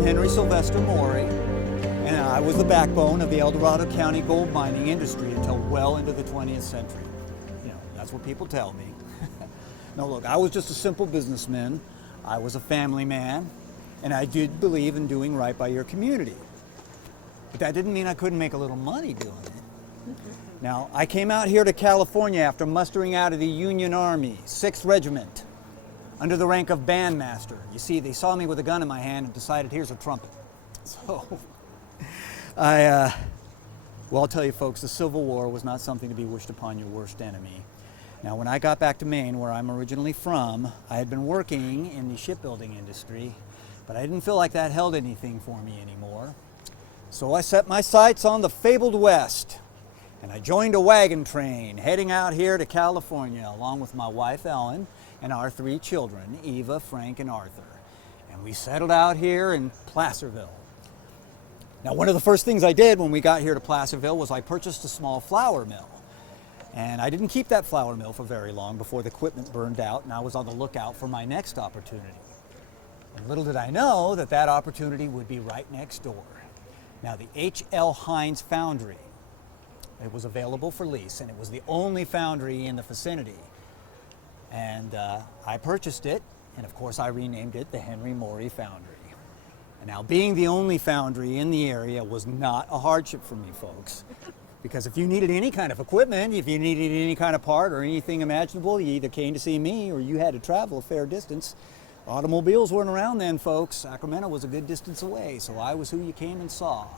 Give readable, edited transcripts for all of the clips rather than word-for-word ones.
Herry Sylvester Morey, and I was the backbone of the El Dorado County gold mining industry until well into the 20th century. You know, that's what people tell me. No, look, I was just a simple businessman. I was a family man, and I did believe in doing right by your community. But that didn't mean I couldn't make a little money doing it. Now, I came out here to California after mustering out of the Union Army, 6th Regiment, under the rank of bandmaster. You see, they saw me with a gun in my hand and decided, here's a trumpet. So, well, I'll tell you folks, the Civil War was not something to be wished upon your worst enemy. Now, when I got back to Maine, where I'm originally from, I had been working in the shipbuilding industry, but I didn't feel like that held anything for me anymore. So I set my sights on the fabled West, and I joined a wagon train heading out here to California, along with my wife, Ellen, and our 3 children, Eva, Frank, and Arthur. And we settled out here in Placerville. Now, one of the first things I did when we got here to Placerville was I purchased a small flour mill. And I didn't keep that flour mill for very long before the equipment burned out, and I was on the lookout for my next opportunity. And little did I know that that opportunity would be right next door. Now, the H.L. Hines Foundry, it was available for lease, and it was the only foundry in the vicinity. And I purchased it, and of course I renamed it the Herry Morey Foundry. And now, being the only foundry in the area was not a hardship for me, folks. Because if you needed any kind of equipment, if you needed any kind of part or anything imaginable, you either came to see me or you had to travel a fair distance. Automobiles weren't around then, folks. Sacramento was a good distance away, so I was who you came and saw.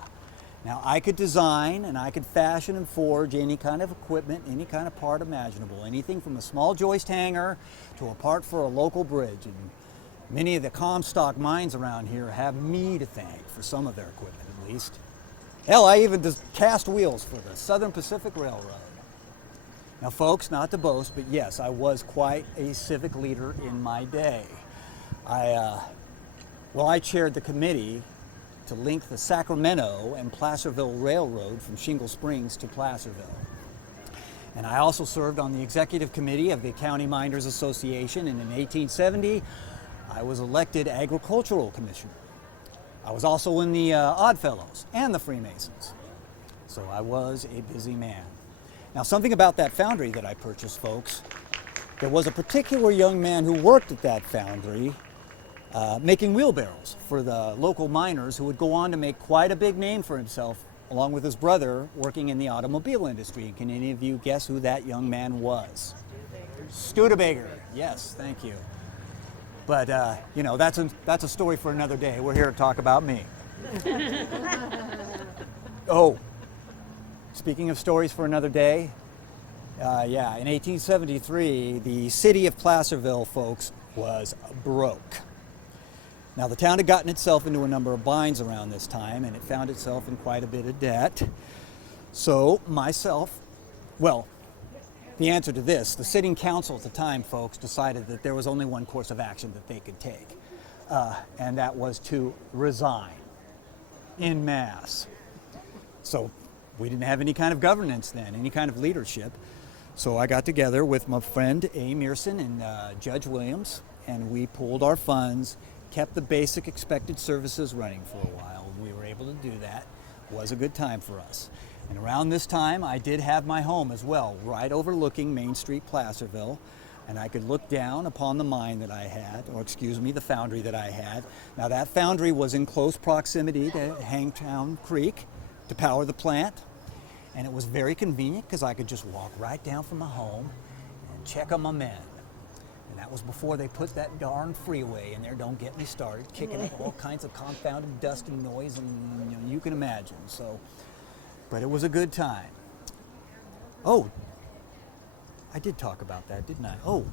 Now, I could design and I could fashion and forge any kind of equipment, any kind of part imaginable, anything from a small joist hanger to a part for a local bridge. And many of the Comstock mines around here have me to thank for some of their equipment, at least. Hell, I even cast wheels for the Southern Pacific Railroad. Now, folks, not to boast, but yes, I was quite a civic leader in my day. I chaired the committee to link the Sacramento and Placerville Railroad from Shingle Springs to Placerville. And I also served on the executive committee of the County Miners Association, and in 1870, I was elected agricultural commissioner. I was also in the Odd Fellows and the Freemasons. So I was a busy man. Now, something about that foundry that I purchased, folks, there was a particular young man who worked at that foundry making wheelbarrows for the local miners, who would go on to make quite a big name for himself, along with his brother, working in the automobile industry. Can any of you guess who that young man was? Studebaker. Yes, thank you. But, you know, that's a story for another day. We're here to talk about me. Oh, speaking of stories for another day, in 1873, the city of Placerville, folks, was broke. Now, the town had gotten itself into a number of binds around this time, and it found itself in quite a bit of debt. So, the answer to this, the sitting council at the time, folks, decided that there was only one course of action that they could take, and that was to resign en masse. So, we didn't have any kind of governance then, any kind of leadership. So I got together with my friend A. Mearson and Judge Williams, and we pooled our funds, kept the basic expected services running for a while. We were able to do that. It was a good time for us. And around this time, I did have my home as well, right overlooking Main Street, Placerville. and I could look down upon the mine that I had, or excuse me, the foundry that I had. Now that foundry was in close proximity to Hangtown Creek to power the plant, and it was very convenient because I could just walk right down from my home and check on my men. And that was before they put that darn freeway in there, don't get me started, kicking up all kinds of confounded dust and noise, and you can imagine. So, but it was a good time. Oh, I did talk about that, didn't I? Oh,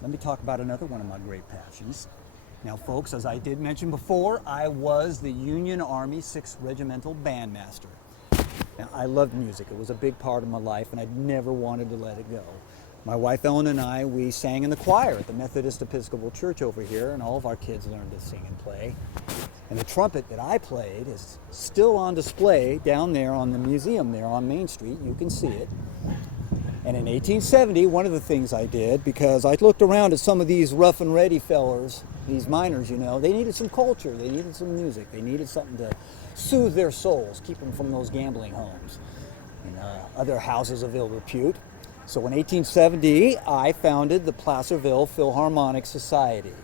let me talk about another one of my great passions. Now, folks, as I did mention before, I was the Union Army 6th Regimental Bandmaster. Now, I loved music. It was a big part of my life, and I never wanted to let it go. My wife Ellen and I, we sang in the choir at the Methodist Episcopal Church over here, and all of our kids learned to sing and play. And the trumpet that I played is still on display down there on the museum there on Main Street. You can see it. And in 1870, one of the things I did, because I looked around at some of these rough and ready fellers, these miners, you know, they needed some culture, they needed some music, they needed something to soothe their souls, keep them from those gambling homes and other houses of ill repute. So in 1870, I founded the Placerville Philharmonic Society.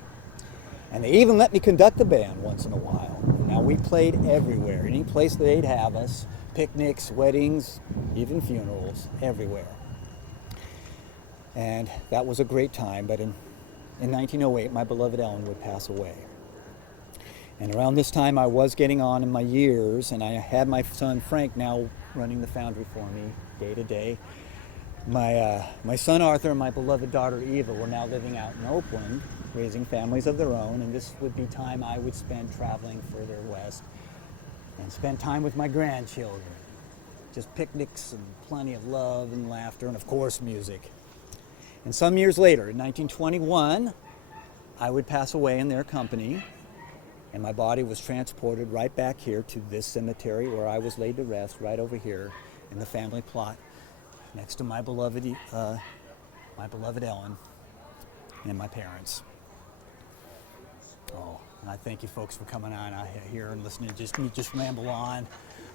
And they even let me conduct the band once in a while. Now, we played everywhere, any place they'd have us, picnics, weddings, even funerals, everywhere. And that was a great time, but in 1908, my beloved Ellen would pass away. And around this time, I was getting on in my years, and I had my son Frank now running the foundry for me day to day. My son Arthur and my beloved daughter Eva were now living out in Oakland, raising families of their own, and this would be time I would spend traveling further west and spend time with my grandchildren. Just picnics and plenty of love and laughter and, of course, music. And some years later, in 1921, I would pass away in their company, and my body was transported right back here to this cemetery where I was laid to rest, right over here in the family plot, next to my beloved Ellen and my parents. Oh, and I thank you folks for coming on out here and listening to me just ramble on.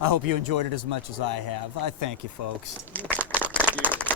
I hope you enjoyed it as much as I have. I thank you folks. Thank you.